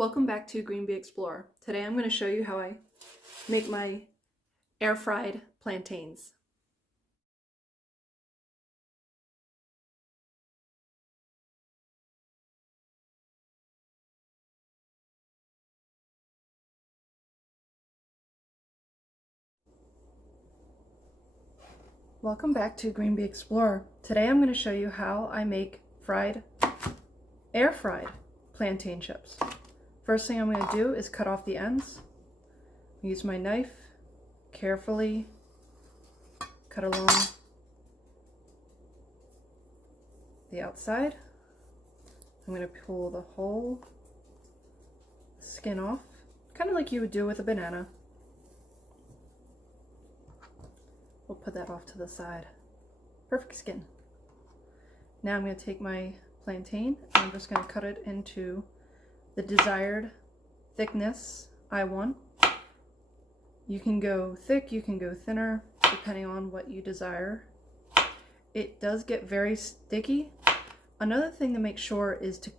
Welcome back to Green Bee Explorer. Today I'm going to show you how I make my air fried plantains. Welcome back to Green Bee Explorer. Today I'm going to show you how I make air fried plantain chips. First thing I'm going to do is cut off the ends. Use my knife, carefully cut along the outside. I'm going to pull the whole skin off, kind of like you would do with a banana. We'll put that off to the side. Perfect skin. Now I'm going to take my plantain and I'm just going to cut it into the desired thickness I want. You can go thick, you can go thinner, depending on what you desire. It does get very sticky. Another thing to make sure is to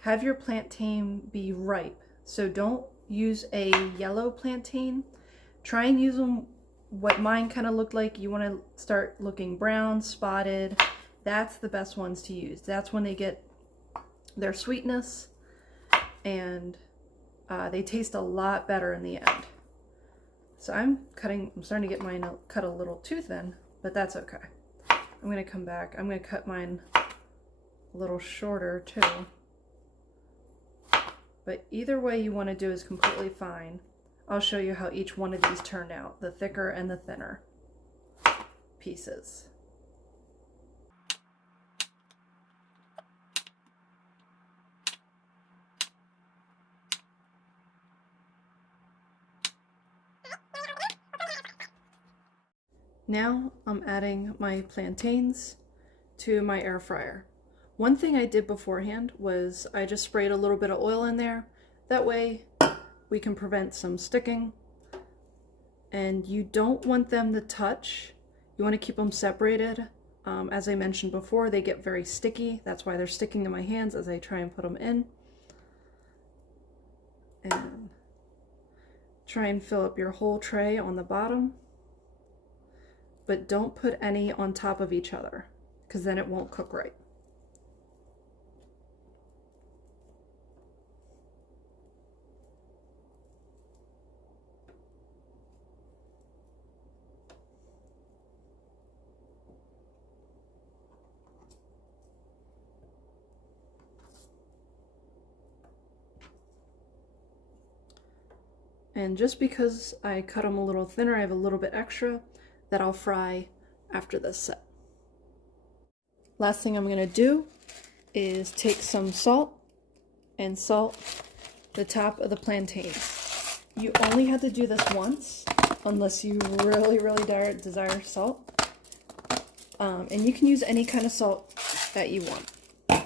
have your plantain be ripe. So don't use a yellow plantain. Try and use them what mine kind of looked like. You want to start looking brown, spotted. That's the best ones to use. That's when they get their sweetness and they taste a lot better in the end. So I'm starting to get mine cut a little too thin, but that's okay. I'm going to come back. I'm going to cut mine a little shorter too. But either way you want to do is completely fine. I'll show you how each one of these turned out, the thicker and the thinner pieces. Now I'm adding my plantains to my air fryer. One thing I did beforehand was I just sprayed a little bit of oil in there. That way we can prevent some sticking. And you don't want them to touch. You want to keep them separated. As I mentioned before, they get very sticky. That's why they're sticking to my hands as I try and put them in. And try and fill up your whole tray on the bottom. But don't put any on top of each other, because then it won't cook right. And just because I cut them a little thinner, I have a little bit extra that I'll fry after this set. Last thing I'm going to do is take some salt and salt the top of the plantains. You only have to do this once unless you really desire salt. And you can use any kind of salt that you want. Now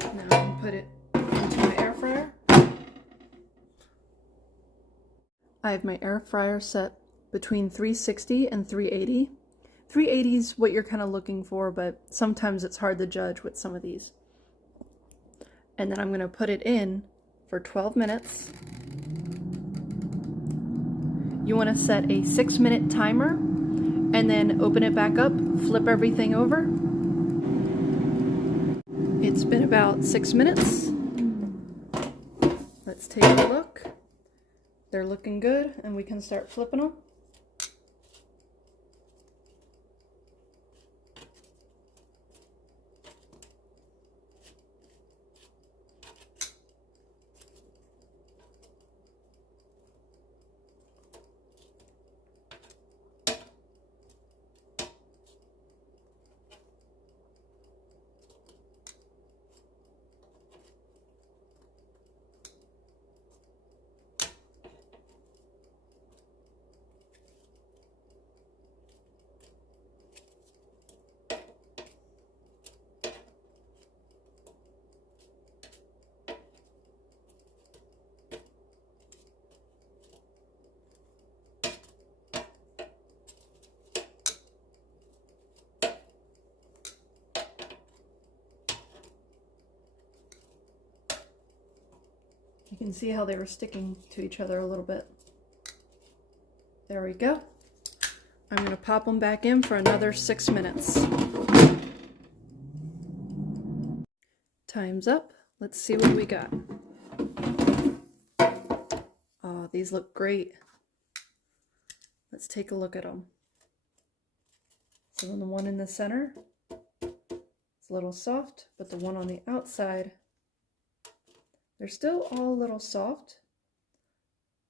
I'm going to put it into my air fryer. I have my air fryer set between 360 and 380. 380 is what you're kind of looking for, but sometimes it's hard to judge with some of these. And then I'm going to put it in for 12 minutes. You want to set a 6-minute timer and then open it back up, flip everything over. It's been about 6 minutes. Let's take a look. They're looking good and we can start flipping them. can see how they were sticking to each other a little bit. There we go. I'm going to pop them back in for another 6 minutes. Time's up. Let's see what we got. Oh, these look great. Let's take a look at them. So the one in the center, it's a little soft, but the one on the outside, they're still all a little soft,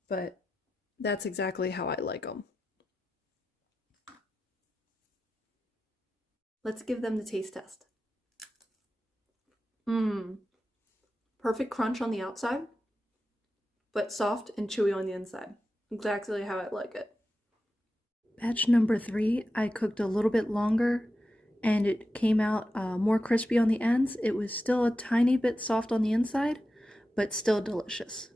but that's exactly how I like them. Let's give them the taste test. Perfect crunch on the outside, but soft and chewy on the inside. Exactly how I like it. Batch number 3, I cooked a little bit longer and it came out more crispy on the ends. It was still a tiny bit soft on the inside, but still delicious.